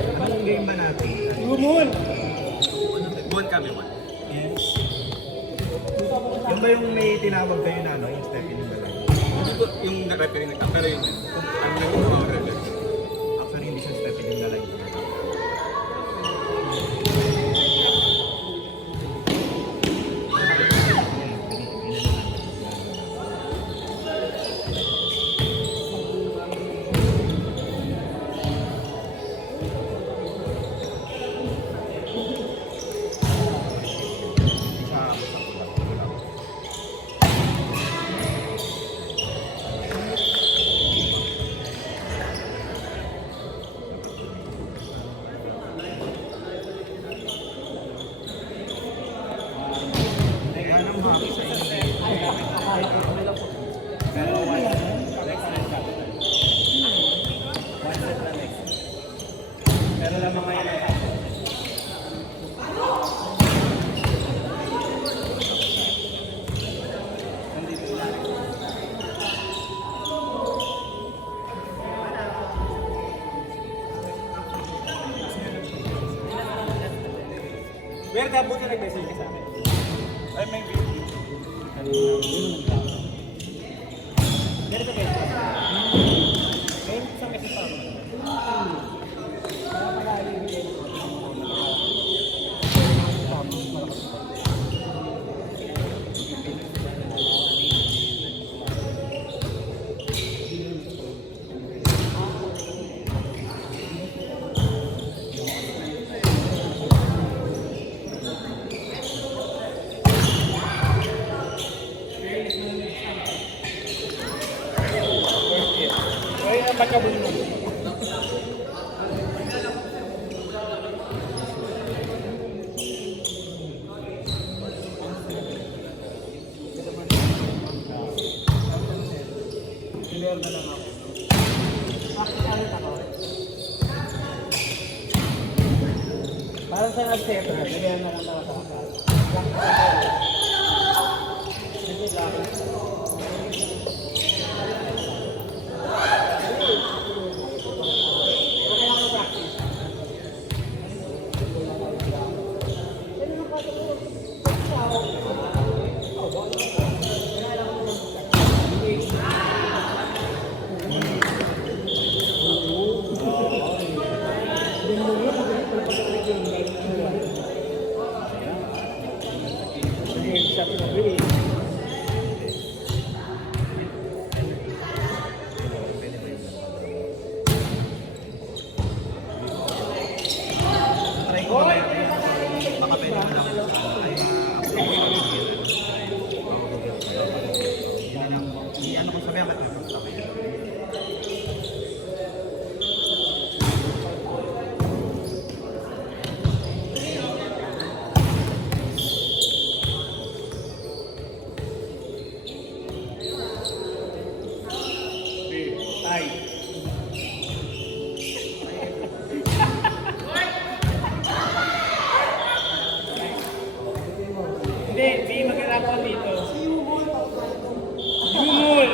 Anong game ba natin? Lumon! Buwan kami, buwan. Yes. Yung ba yung may tinawag kayo na ano, yung step in the line? Hindi ko yung referee nagka, pero yung ano lang yung mga referee. Actually, hindi siya step in the line. Pero lamang ngayon ang tapo. Pero dapat na nag-message ka sa akin. Ay, may video. Meron ka kayo? Meron sa message pa. Ay, ang pagkabuno. Clear na lang ako. Pakikalit ako. Parang sa nag-setter, lagyan na lang ako sa akin. Sige, laki. Try ko ba yun? Baka pwede mo lang i-ano ko sabi ang Hindi, mag-irap ko dito. Yumul!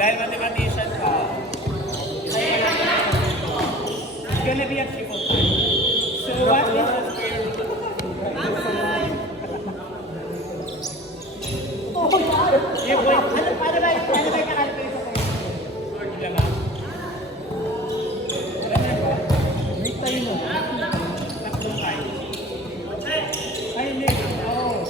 Dahil mathematician ka, it's gonna be a triple time. So what is the square root of yung point? Ano ba yung kakalkulate sa point? Lord, yun lang. May tayo mo. Tatlong tayo. Ay, hindi. Oo.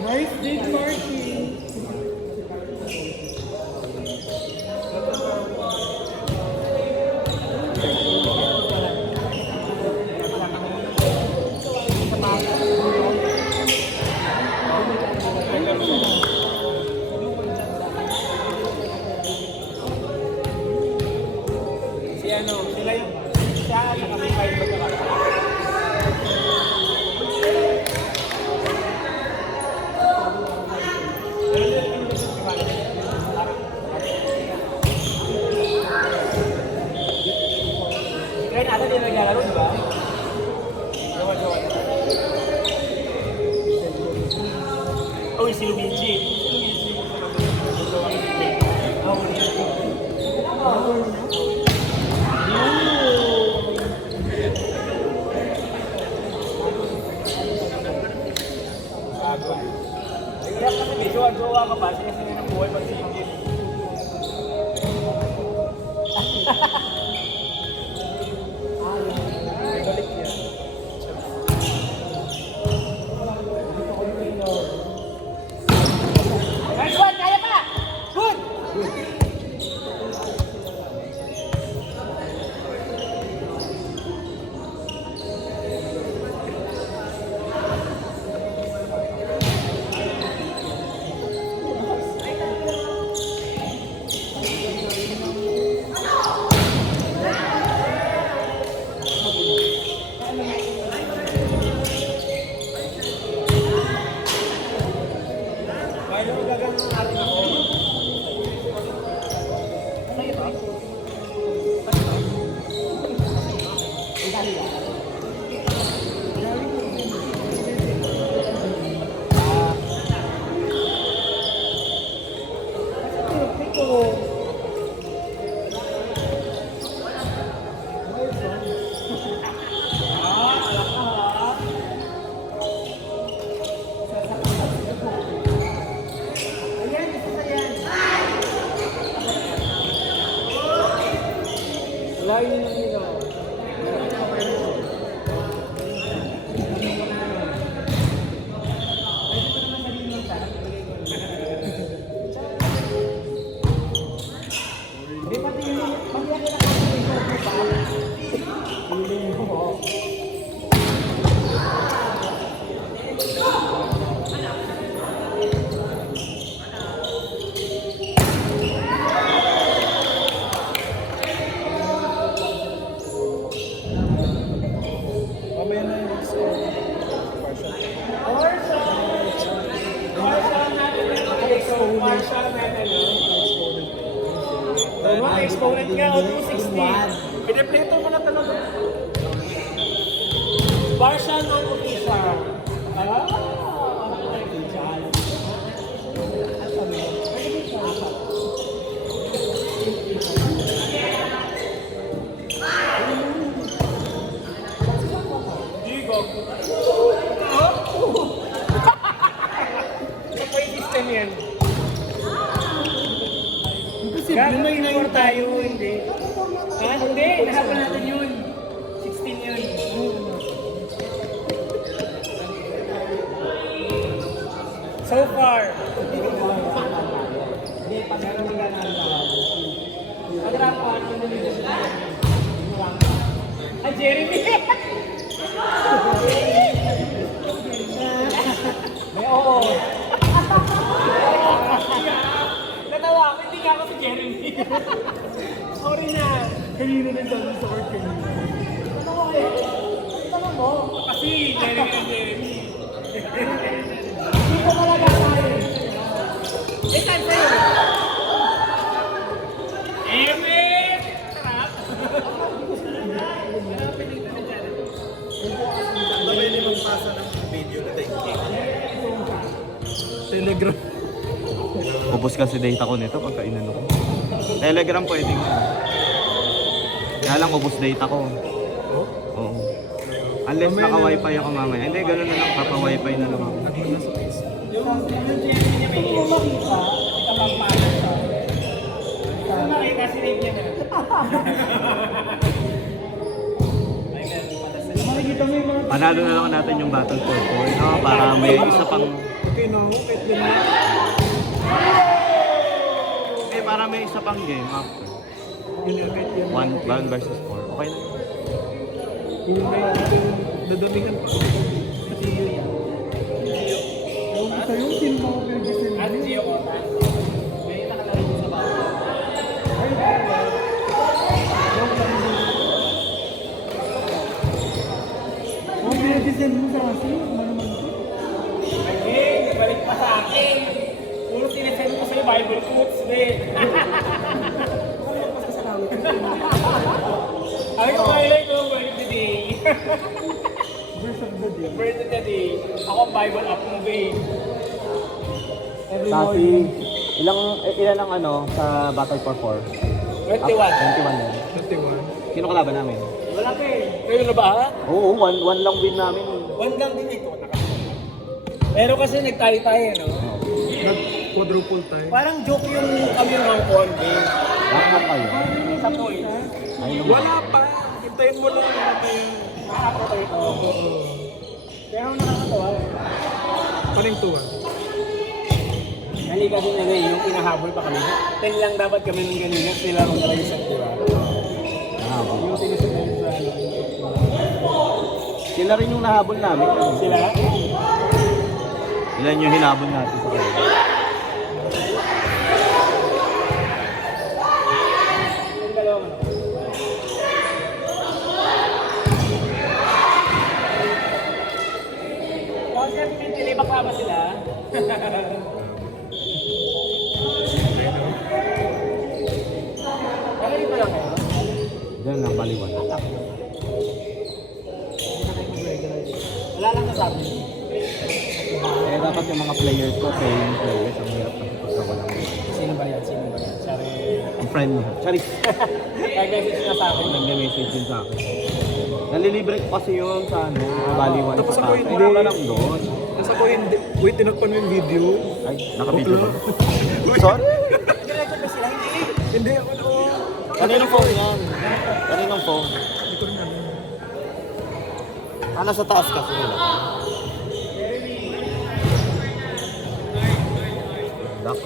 Nice dig, Marky. Si ano, sila yung siya sa kami kayo magkakasama. Kaya natin din naglalaro, di ba? Oh, si Luigi. Kaya kasi may jowa ka pa, sinasinin ng buhay pag-iingin. May balik yan. Nice one, kaya pa! Good! Kaya mo gagawin natin ako. Layo ng nila. Hindi pati yung pag-iyak na kasi ito pa. Piling mo. Mamaya na yung partial. Partial natin yun. Partial natin yun. Oo, exponent nga, o 260. Pinipleto mo na talaga. Partial non-official. Gigo. Ano pa yung system yan? Gano'n may score tayo, hindi. Ha? Hindi, nahapan natin yun. 16 yun. So far. Hindi, pag hindi ka na Pag-rapan, ano nyo na? Ay, Jeremy! May oo. Natawa ako, hindi nga ako si Jeremy. Sorry na. Kanina nagdalo sa work kanina. Ano mo eh? Ano mo? Kasi Jeremy na Jeremy. Hindi ko talaga tayo. Eh, saan sa'yo? Eme! Sarap! Sabay ni magpasa ng video na Telegram. Ubus kasi data ko nito pagka inano ko. Telegram pwede nga. Kaya lang ubus data ko. Oo. Unless naka-wifi ako mamaya. Hindi, gano'n na lang. Papa-wifi na lang ako. Yung Jeremy niya may Gusto mo makita? kapagpalan siya. Gusto makita, sinave niya na. Makikita mo yung mga Panalo na lang natin yung Battle for 4. para may isa pang... Okay na ako, kahit ganyan. Para may isa pang game after. Yun nga, kahit yan. 1 versus 4. Okay na yun. Yun na yung dadamihan pa. Kasi yun. Ewan ko sa'yo, sino ba ako pinag-design? Ano siya ko? May nakalagay sa bawah. Ang pinag-design mo sa kasi, manuman ko. Hindi, balik pa sa akin. Puro sinesend ko sa'yo Bible quotes, din. Ay, ko highlight ko, word of the day. Verse of the day. Word of the day. Ako ang Bible up mo, babe. Kasi, ilan ang ano sa Battle for 4? 21. 21 din. 21. Sino kalaban namin? Wala ka eh. Kayo na ba? Oo, 1 lang win namin. One lang din ito. Pero kasi nagtayo-tayo, no? Nag-quadruple time. Parang joke yung kami ng konti. Lahat kayo. Sa point. Ay, Wala pa. Hintayin mo lang. Nakakapatay ko. Pero nakakatawa. Paning tuwa. Hindi kasi nila yung inahabol pa kami. 10 lang dapat kami ng ganina. Sila ang talaga sa diba? Yung sinusunod sa ano. Sila rin yung nahabol namin. Sila? Ilan yung hinabol natin sa kanila. Yung dalawang ano. Bakit kasi pintilibak ka ba sila? Ano dito lang kayo? Diyan lang, baliwan. Wala lang nasabi. Eh, dapat yung mga players ko, paying players, ang hirap kasi pagka walang Sino ba yan? Sino ba yan? Sorry. ang friend niya. Charis! Nag-message na sa akin. Nag-message din sa akin. Nalilibre ko kasi yun sa ano, baliwan Tapos sa ako taas. hindi. Hindi ka lang doon. Tapos ako hindi. Wait, tinakpan mo yung video. Ay, nakabidyo ba? Wait. Sorry? Nag-record na sila? Hindi. Hindi ako na. Kaninong phone yan? Kaninong phone? Hindi ko rin alam. Ah, nasa taas kasi nila. Dak.